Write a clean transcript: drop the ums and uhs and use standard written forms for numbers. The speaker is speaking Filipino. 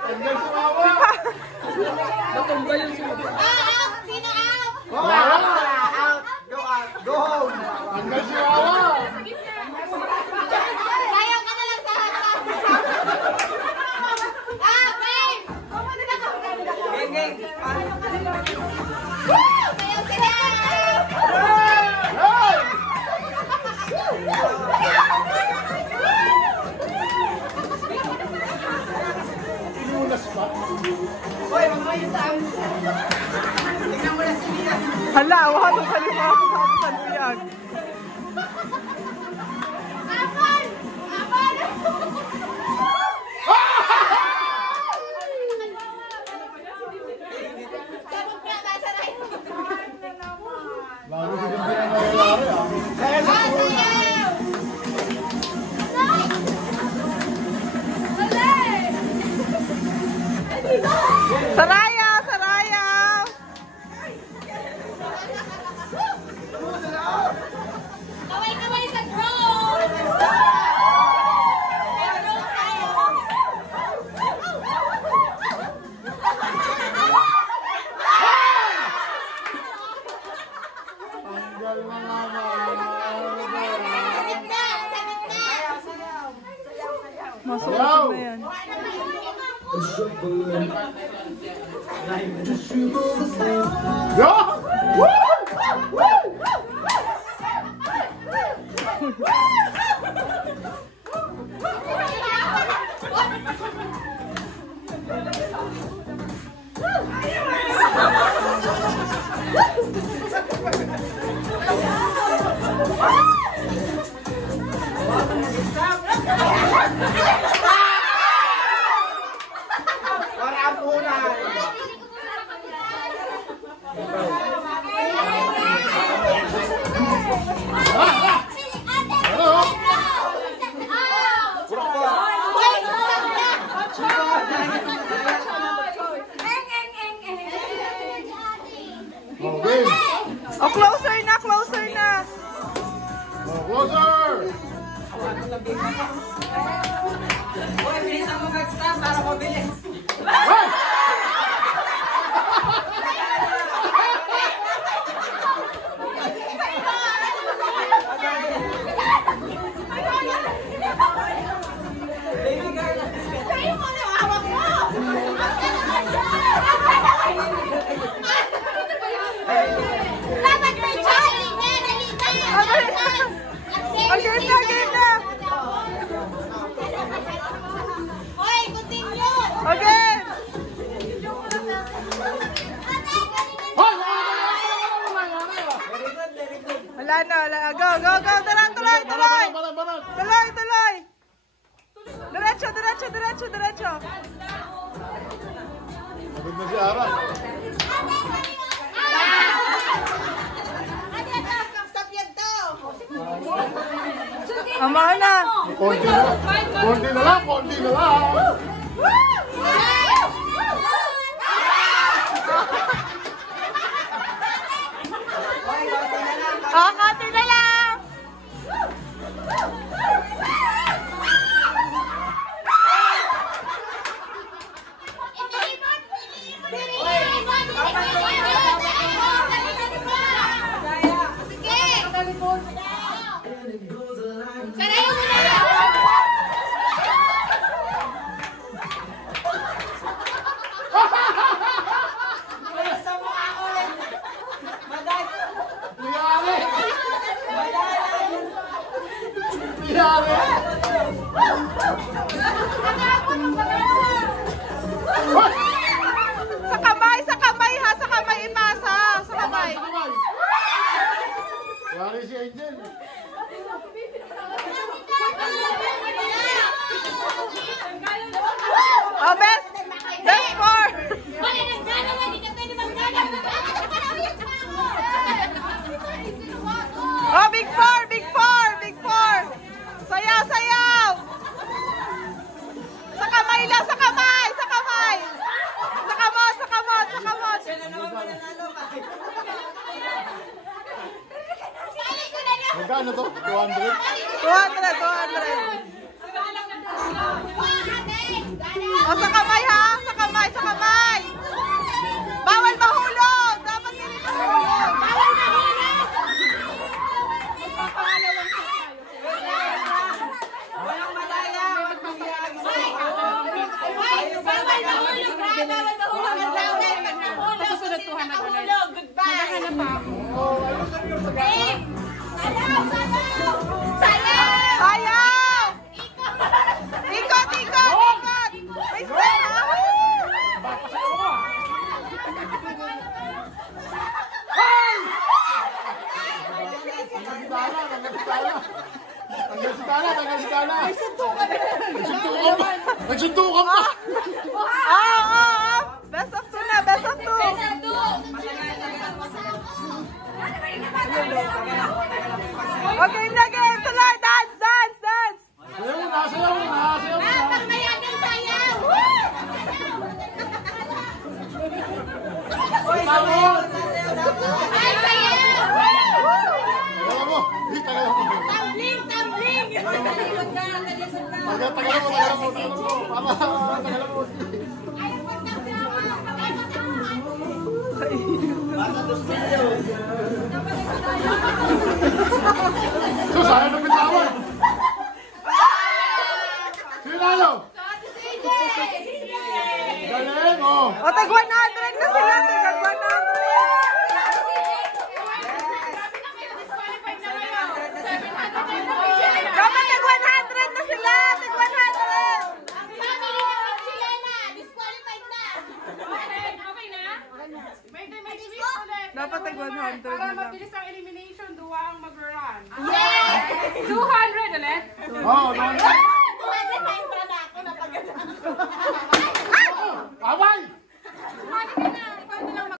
Tanggal sumawa! Natumba yung sumawa. Out! Sino out? Out! Go home! Tanggal sumawa! Sayang ka na lang sa game! Geng! Sayaw sila! Inunas pa? Hoy, mamaya sa amin. Tingnan mo na si Mia. Hala, awan ang salita sa atin piyag. Apan! Apan! Sabog ka, basa na ito. Bago siguro pinangyayari ah. Sayaw! Saraya! Saraya! Kaway-kaway sa drone! Drone tayo! Tanggal mga Sa gitna! Sa gitna! Masukot na yan. Yo! Woo! Woo! Para ang una. Okay. Oh, closer na! Closer na! Closer! Hoy, bilisan mo mag-stop para mabilis. Hey! Baby girl. Sa'yo mo na hawak mo! Dapat may challenge na! Nalita! Game na! Game na! Hoy, continue! Okay! Hoy! Very good. Wala na, wala na. Go, go, go! Tuloy! Barat! Tuloy! Diretso! Pagod na si Ara. Stop yan to! Ama na! Konti na lang! Oh, konti na lang! Sarayo mo na! Sa mukha ko ulit. Maday. Yari! Sa kamay ha! Sa kamay ipasa! Sa kamay! Yari si Angel. Oh, best! Best score! Wala nang gana, hindi na pwede mag-gana. Oh, big four! Sayaw! Sa kamay lang! Sa kamay! Sa kamot! Siya na naman mananalo. Magkano to? 200? 200! O, sa kamay ha. Sa kamay, sa kamay. Bawal mahulog. Dapat hindi mahulog. Bawal na hulog! Walang malaya. Walang mangyayari. Hoy, bawal na hulog ha! Bawal na hulog ang tawag! Pag nahulog, Susunod, kung 200 sino ulit. nakahulog, goodbye! Maghahanap pa ako. Game! Salaw! Salaw! Salaw! Ayaw! Ikot! Ikot, ikot, ikot. May step ha. Tanggal si Tala. Nagsuntukan pa. Best of two na, best of two. Okay na, game. Tuloy, dance, dance, dance. Sayaw na. Pag mayadang sayaw! Hoy, sasayaw, sasayaw dapat. Ay, sayaw! Tagalan mo. Tagalan mo. Tumbling! Tumbling! Talikod ka, talikod ka. Tagalan mo. Tagalan mo. Ay, pagkaksawa! So, sayang ng bitawan. Sinalo. Galing, oh. O, tag 100 na sila. Tag 100. Dapat tag 100 na sila. Tag 100. Family naman sila na! Disqualified na! Okay na? May twist ulit. Dapat tag 100 Para na lang. mabilis ang elimination, duwa ang mag-run. Yes! 200 ulit. Oh, no. 209 para na ako, napaganda.